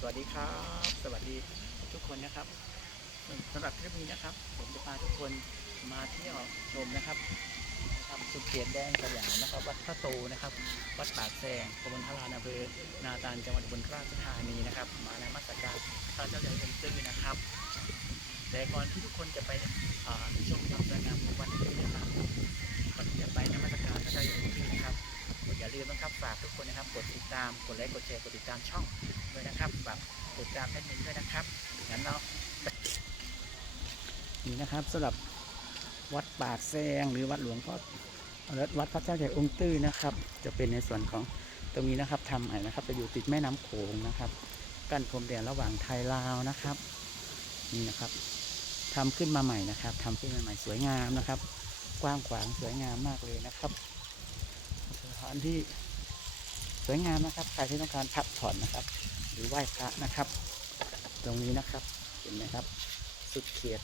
สวัสดีครับ สวัสดีทุกคนนะครับสำหรับคลิปนี้นะครับ ผมจะพาทุกคนมาเที่ยวชมนะครับนะครับสุดเขตแดนสยามนะครับ วัดพระโตนะครับ วัดปากแซงตำบลพระลานอำเภอนาตาลจังหวัดอุบลราชธานีนะครับ มาในมัสการพระเจ้าใหญ่องค์ตื้อนะครับ แต่ก่อนที่ทุกคนจะไปชมความสวยงามของวัดนี้นะครับก่อนที่จะไปนมัสการพระเจ้าใหญ่องค์ตื้อนะครับอย่าลืมนะครับฝากทุกคนนะครับกดติดตามกดไลค์กดแชร์กดติดตามช่อง ด้วยนะครับฝากกดติดตามแอดมินด้วยนะครับงั้นเรานี่นะครับสำหรับวัดปากแซงหรือวัดหลวงพ่อวัดพระเจ้าใหญ่องค์ตื้อนะครับ จะเป็นในส่วนของตรงนี้นะครับทำใหม่นะครับ จะอยู่ติดแม่น้ำโขงนะครับกั้นพรมแดนระหว่างไทยลาวนะครับ นี่นะครับทำขึ้นมาใหม่นะครับทำขึ้นมาใหม่สวยงามนะครับ กว้างขวางสวยงามมากเลยนะครับสถานที่สวยงามนะครับใครที่ต้องการพักผ่อนนะครับ รือไหว้พระนะครับ ตรงนี้นะครับเห็นไหมครับ สุดเขต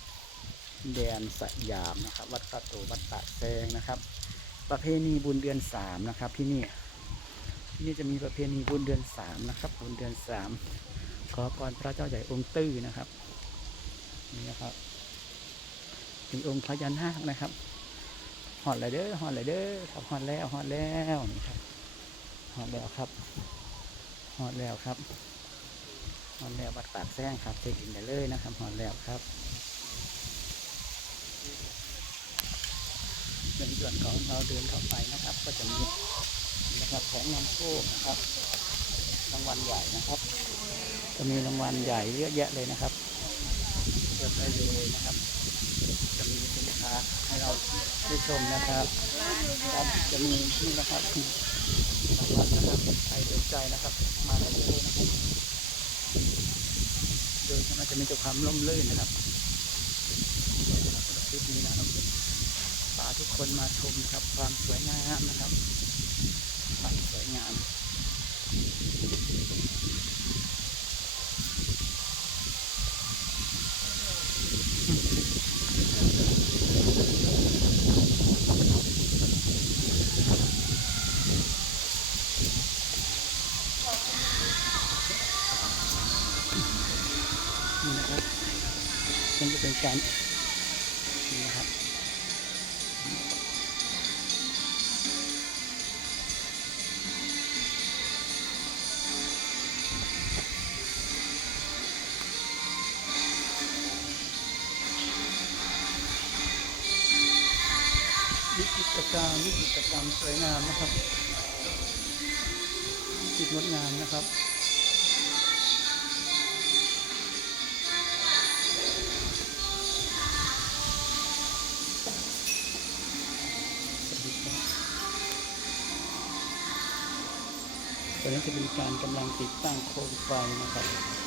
แดนสยามนะครับ วัดพระโตวัดปากแซงนะครับ ประเพณีบุญเดือนสามนะครับที่นี่ที่นี่จะมีประเพณีบุญเดือนสามนะครับ บุญเดือนสามขอกรพระเจ้าใหญ่องค์ตื้อนะครับนี่นะครับเป็นองค์พญานาคนะครับหอดเลยเด้อหอดเลยเด้อครับหอดแล้วหอดแล้วนี่ครับหอดแล้วครับหอดแล้วครับ หอนแล้ววัดปากแซงครับเช็คอินได้เลยนะครับหอนแล้วครับในส่วนของเราเดินเข้าไปนะครับ ก็จะมีนะครับของนำโชคนะครับรางวัลใหญ่นะครับ จะมีรางวัลใหญ่เยอะแยะเลยนะครับเลือกได้เลยนะครับ จะมีสินค้าให้เราได้ชมนะครับครับจะมีที่นะครับรางวัลนะครับใครสนใจนะครับ มาได้เลยนะครับ โดยมันจะมีแต่ความร่มรื่นนะครับคลิปนี้นะครับพาทุกคนมาชมนะครับความสวยงามนะครับความสวยงาม นี่นะครับมันจะเป็นการนี่นะครับวิจิตรการมวิจิตรกรรมสวยงามนะครับวิจิตรงดงามนะครับ ตอนนี้จะเป็นการกำลังติดตั้งโคมไฟนะครับ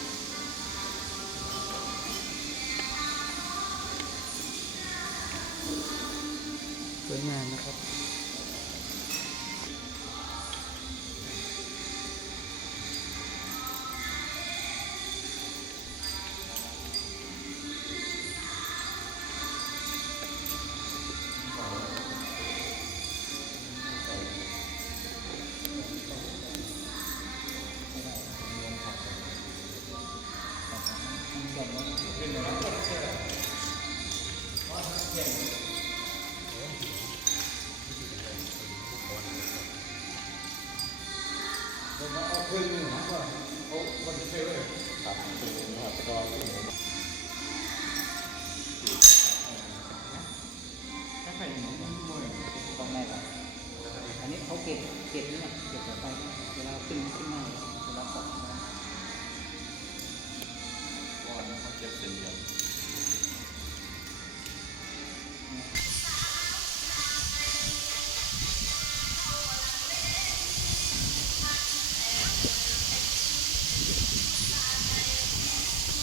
อยู่ในมือตรงไหนล่ะอันนี้เขาเก็บ เก็บนี่เก็บแบบไปเวลาตึงขึ้นมา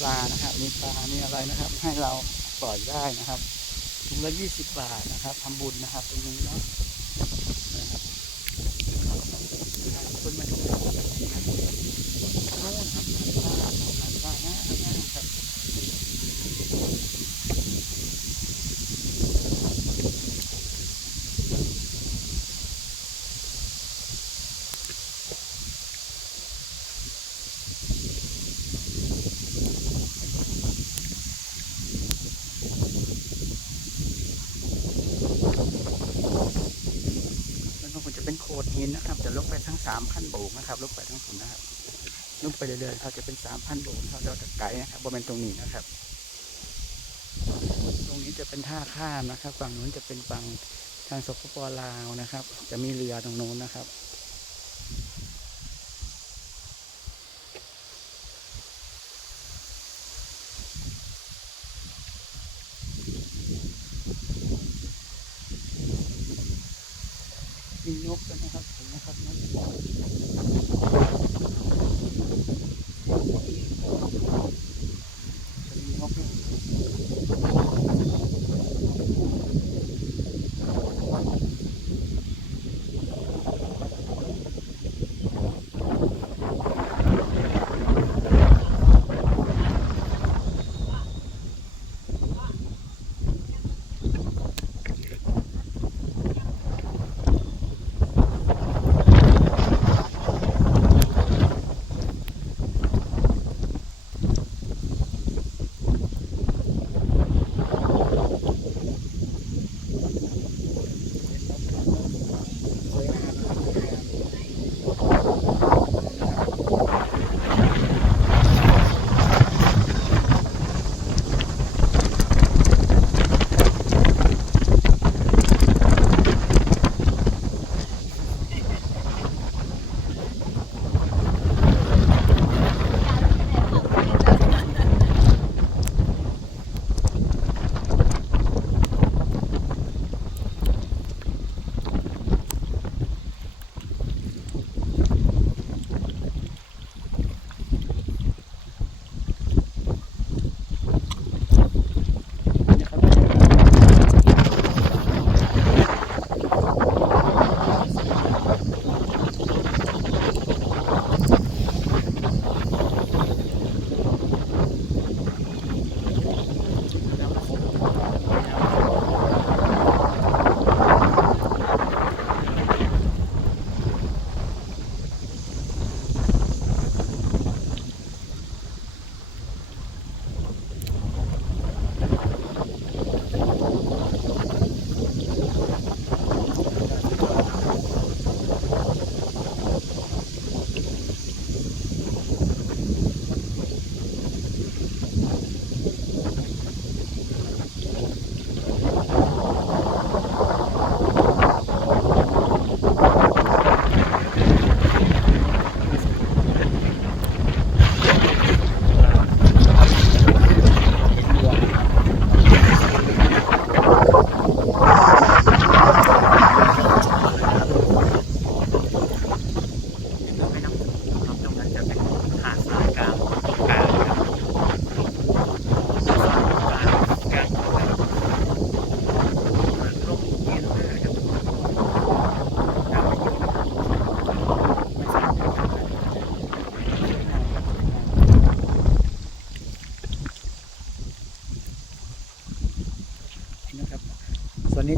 ปลานะครับ มีปลา มีอะไรนะครับ ให้เราปล่อยได้นะครับถุงละยี่สิบบาทนะครับทำบุญนะครับ ตรงนี้เนาะนะครับคนมาดูนะครับโน่นครับปลาปลาปลาหน้าหน้าครับ แล้วก็คงจะเป็นโขดหินนะครับ จะลงไปทั้ง สามพันโบกนะครับลงไปทั้งสุนนะครับลงไปเรื่อยๆเขาจะเป็นสามพันโบกเขาเราจะไกลนะครับบริเวณตรงนี้นะครับ ตรงนี้จะเป็นท่าข้ามนะครับ ฝั่งนู้นจะเป็นฝั่งทางสปปลาวนะครับ จะมีเรือตรงนู้นนะครับ มีนกนะครับเห็นไหมครับนก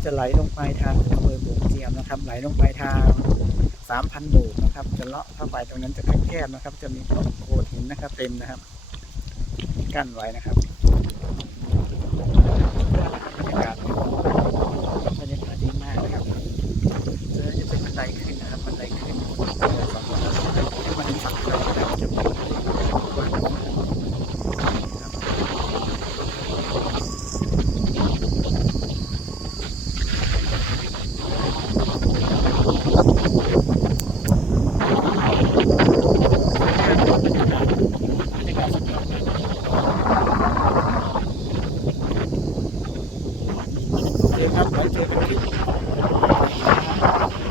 ที่จะไหลลงไปทางอำเภอโขงเจียมนะครับ ไหลลงไปทางสามพันโบกนะครับ จะเลาะเข้าไปตรงนั้นจะแคบๆนะครับ จะมีโขดหินนะครับ เต็มนะครับกั้นไว้นะครับบรรยากาศบรรยากาศดีมากนะครับจอจะเป็นบันไดขึ้นนะครับบันไดขึ้นสองคนที่มันฝั่งเราจะมี